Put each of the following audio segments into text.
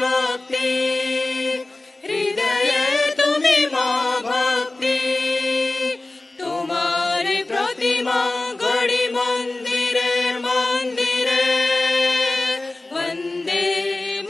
शक्ति हृदय तुम्हें माँ भक्ति तुम्हारी प्रतिमा गड़ी मंदिरे मंदिरे वंदे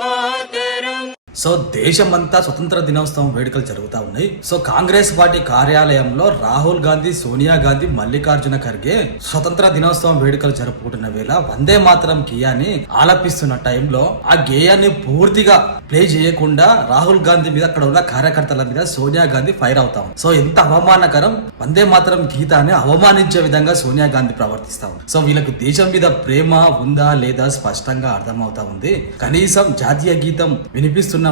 मातरम। సో దేశమంతా స్వతంత్ర దినోత్సవం వేడుకలు జరుగుతూ ఉన్నాయి. సో కాంగ్రెస్ పార్టీ కార్యాలయంలో రాహుల్ గాంధీ, సోనియా గాంధీ, మల్లికార్జున ఖర్గే స్వతంత్ర దినోత్సవం వేడుకలు జరుపుకుంటున్న వేళ వందే మాతరం గేయాన్ని ఆలపిస్తున్న టైంలో ఆ గేయాన్ని పూర్తిగా ప్లే చేయకుండా రాహుల్ గాంధీ మీద, అక్కడ ఉన్న కార్యకర్తల మీద సోనియా గాంధీ ఫైర్ అవుతాం. సో ఎంత అవమానకరం! వందే మాతరం గీతాన్ని అవమానించే విధంగా సోనియా గాంధీ ప్రవర్తిస్తాం. సో వీళ్ళకి దేశం మీద ప్రేమ ఉందా లేదా స్పష్టంగా అర్థమవుతా ఉంది. కనీసం జాతీయ గీతం వినిపిస్తున్నప్పుడు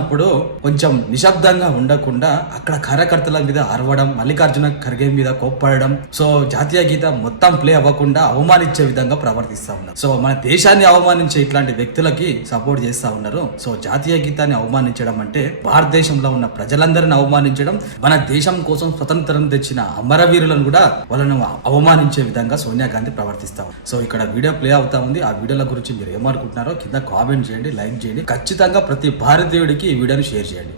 కొంచెం నిశ్శబ్దంగా ఉండకుండా అక్కడ కార్యకర్తల మీద అరవడం, మల్లికార్జున ఖర్గే మీద కోప్పడడం, సో జాతీయ గీతం మొత్తం ప్లే అవ్వకుండా అవమానించే విధంగా ప్రవర్తిస్తా ఉన్నారు. సో మన దేశాన్ని అవమానించే ఇట్లాంటి వ్యక్తులకి సపోర్ట్ చేస్తా ఉన్నారు. సో జాతీయ గీతాన్ని అవమానించడం అంటే భారతదేశంలో ఉన్న ప్రజలందరిని అవమానించడం, మన దేశం కోసం స్వతంత్రం తెచ్చిన అమరవీరులను కూడా వాళ్ళను అవమానించే విధంగా సోనియా గాంధీ ప్రవర్తిస్తాం. సో ఇక్కడ వీడియో ప్లే అవుతా ఉంది. ఆ వీడియోల గురించి మీరు ఏమనుకుంటున్నారో కింద కామెంట్ చేయండి, లైక్ చేయండి. ఖచ్చితంగా ప్రతి భారతీయుడికి ఈ వీడియోని షేర్ చేయండి.